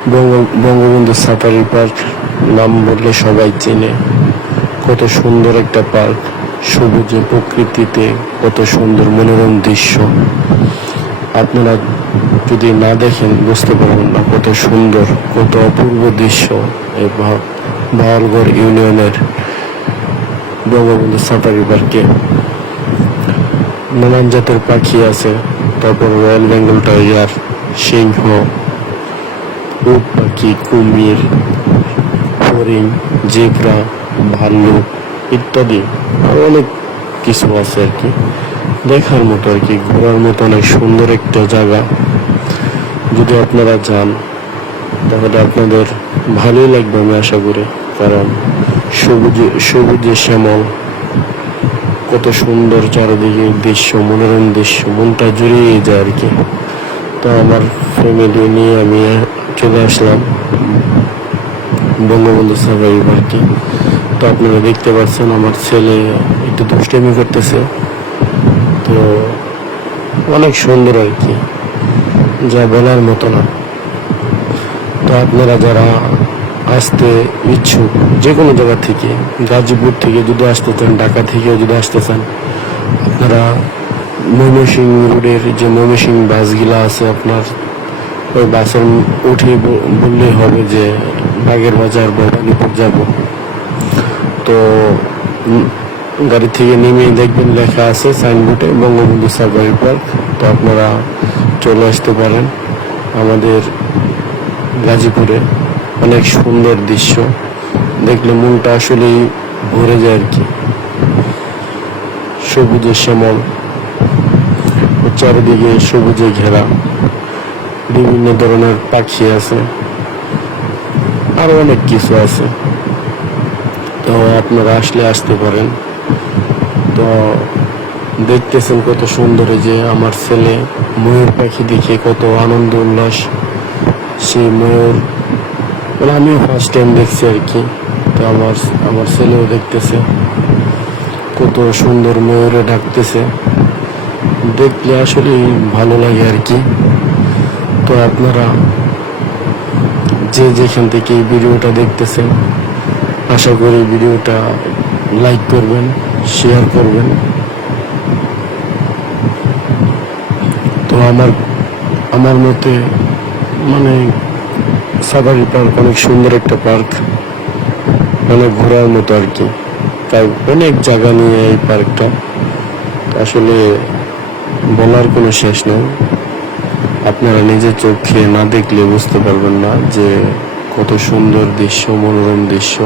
Bangabandhu safari park নাম বললে সবাই চেনে। কত সুন্দর একটা পার্ক, সবুজে প্রকৃতিতে কত সুন্দর মনোরম দৃশ্য। আপনারা যদি না দেখেন বুঝতে পারবেন না কত সুন্দর, কত অপূর্ব দৃশ্য এই বাহালগড় ইউনিয়নের বঙ্গবন্ধু সাফারি পার্কে। নানান জাতের পাখি আছে, তারপর রয়্যাল বেঙ্গল টাইগার, সিংহ, উট পাখি, কুমির, হরিণ, জেব্রা, ভাল্লুক ইত্যাদি আরো অনেক কিছু আছে আর কি, দেখার মতো আর কি, ঘোরার মতো অনেক সুন্দর একটা জায়গা। যদি আপনারা যান তাহলে আপনাদের ভালোই লাগবে আমি আশা করি, কারণ সবুজে শ্যামল, কত সুন্দর চারিদিকে দৃশ্য, মনোরম দৃশ্য, মনটা জুড়িয়ে যায় আর কি। তো আমার ফ্যামিলি নিয়ে আমি চলে আসলাম বঙ্গবন্ধু সাফারি পার্কে। তো আপনারা দেখতে পাচ্ছেন আমার ছেলে একটু দুষ্টামি করতেছে, তো অনেক সুন্দর আর কি, যা বলার মতো না। তো আপনারা যারা আসতে ইচ্ছুক যে কোনো জায়গা থেকে, গাজীপুর থেকে যদি আসতে চান, ঢাকা থেকেও যদি আসতে চান, আপনারা ময়মনসিংহ রোডের যে ময়মনসিংহ বাসগুলা আছে আপনার, ওই বাসের উঠে বললেই হবে যে বাগের বাজার ভবানীপুর যাব। তো গাড়ি থেকে নেমে দেখবেন লেখা আছে সাইনবোর্ডে বঙ্গবন্ধু সাফারি পার্ক। তো আপনারা চলে আসতে পারেন আমাদের গাজীপুরে। অনেক সুন্দর দৃশ্য দেখলে মনটা আসলেই ভরে যায় আর কি। সবুজে শ্যামল, চারিদিকে সবুজে ঘেরা, বিভিন্ন ধরনের পাখি আছে, আরো অনেক কিছু আছে। তো আপনারা আসতে পারেন। তো দেখতেছেন কত সুন্দর, যে আমার ছেলে ময়ূর পাখি দেখে কত আনন্দ উল্লাস। সেই ময়ূর আমিও ফার্স্ট টাইম দেখছি আর কি। তো আমার ছেলেও দেখতেছে, কত সুন্দর ময়ূরে ডাকতেছে, দেখলে আসলে ভালো লাগে আর কি। তো আপনারা যে যেখান থেকে এই ভিডিওটা দেখতেছেন, আশা করি ভিডিওটা লাইক করবেন, শেয়ার করবেন। তো আমার মতে মানে সাফারি পার্ক অনেক সুন্দর একটা পার্ক, অনেক ঘোরার মতো আর কি। তাই অনেক জায়গা নিয়ে এই পার্কটা, আসলে বলার কোনো শেষ নেই। আপনারা নিজের চোখে না দেখলে বুঝতে পারবেন না যে কত সুন্দর দৃশ্য, মনোরম দৃশ্য।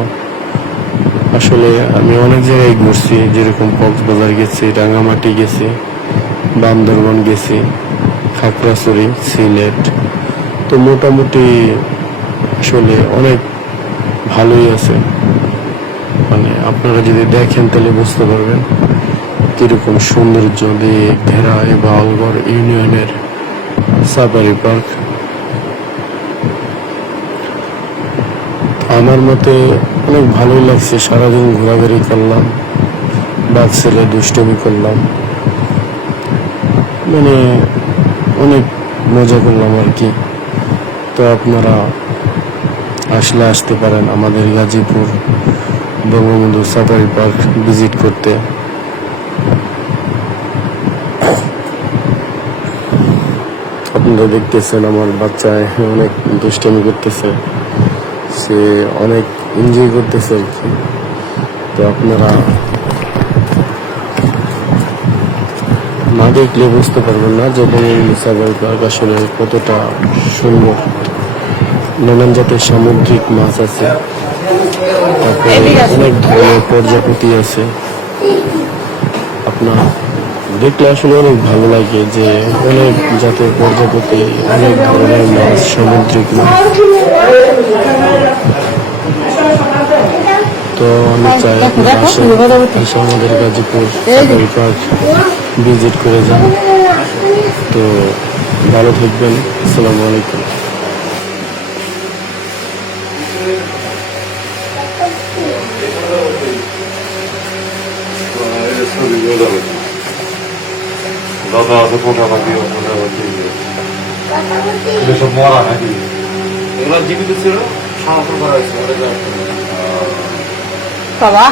আসলে আমি অনেক জায়গায় ঘুরছি, যেরকম কক্সবাজার গেছি, রাঙামাটি গেছি, বান্দরবান গেছি, খাগড়াছড়ি, সিলেট। তো মোটামুটি আসলে অনেক ভালোই আছে। মানে আপনারা যদি দেখেন তাহলে বুঝতে পারবেন কিরকম সৌন্দর্য দিয়ে ঘেরা এই বাহালগড় ইউনিয়নের সাফারি পার্ক। আমার মতে অনেক ভালোই লাগছে, সারাদিন ঘোরাঘুরি করলাম, বাদ ছেলে দুষ্টমি করলাম, মানে অনেক মজা করলাম আর কি। তো আপনারা আসতে পারেন আমাদের Gazipur Bangabandhu safari park visit করতে। আপনারা দেখতেছেন আমার বাচ্চা অনেক দুষ্টামি করতেছে, সে অনেক এনজয় করতেছে আর কি। তো আপনারা না দেখলে বুঝতে পারবেন না যে বঙ্গবন্ধু সাফারি পার্ক আসলে কতটা সুন্দর। নানান জাতের সামুদ্রিক মাছ আছে, তারপরে অনেক ধরনের প্রজাপতি আছে। আপনার দেখলে আসলে অনেক ভালো লাগে যে অনেক জাতের প্রজাপতি, অনেক ধরনের মাছ, সামুদ্রিক মাছ। তো আমি চাই আপনারা আসে আমাদের গাজীপুর সাফারি পার্ক ভিজিট করে যান। তো ভালো থাকবেন, আসসালামু আলাইকুম। দাদা, কথা পাতি, কথা পাতি, সব মরা নাকি? এগুলো জীবিত ছিল সংরক্ষণ করা হয়েছে বাবা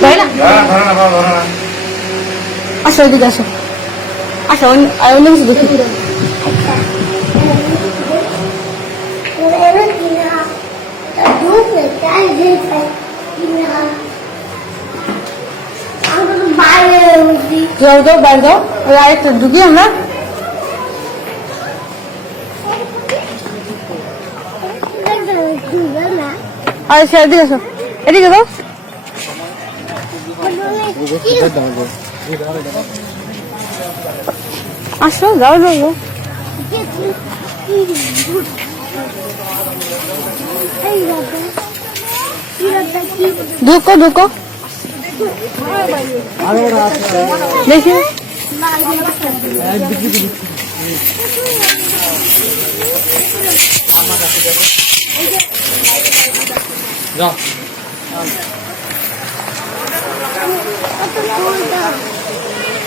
ধরে না আসো এদিকে আসো আসো অন্য কিছু দেখি যাও যাও বাইরে যাও আরেকটা ঢুকি আমরা আরে সে এদিকে আসো এদিকে যাও আসো যাও যাও যাও ঢুকো ঢুকো দেখি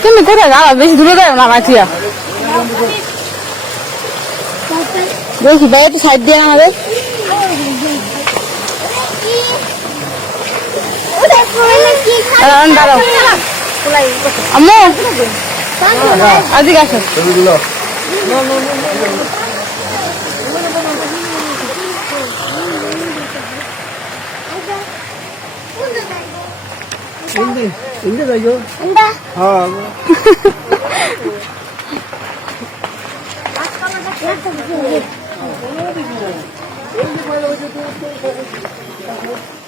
তুমি কোথায় যাও বেশি দূরে যাও না মাছিয়া দেখি ভাই একটু সাইড দিয়ে আমাদের দাঁড়াও আম্মু আজকে আসো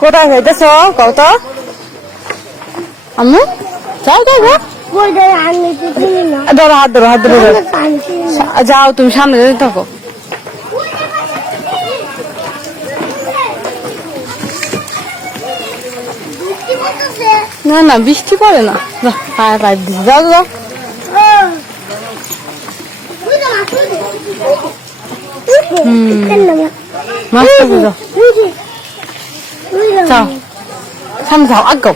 কোথায় যাইতেছ কত আম্মু যাও যাও ধরো হাত ধরো হাত ধরো যাও তুমি সামনে যেতে থাকো না না বৃষ্টি পড়ে না পাইপ দিচ্ছি যাও যাও মাছ যাও যাও সামনে যাও আগাও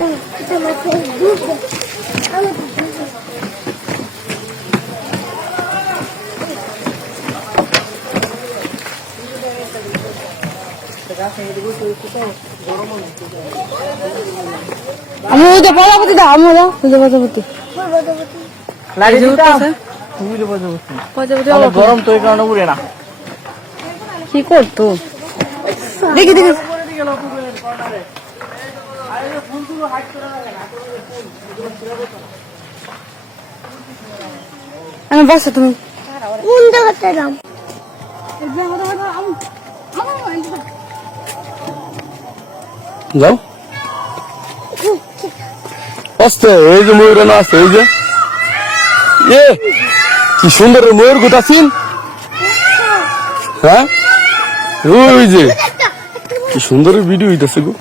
আমি ওই যে প্রজাপতি দাও আমি দাও ওই যে প্রজাপতি গরম তো এই কারণে উড়ে না কি করতো দেখি দেখি আমি বসো তুমি যাও আস্তে এই যে ময়ূর না আছে এই যে কি সুন্দর ময়ূর গোটাছিন হ্যাঁ ওই যে কি সুন্দর ভিডিও হইতেছে গো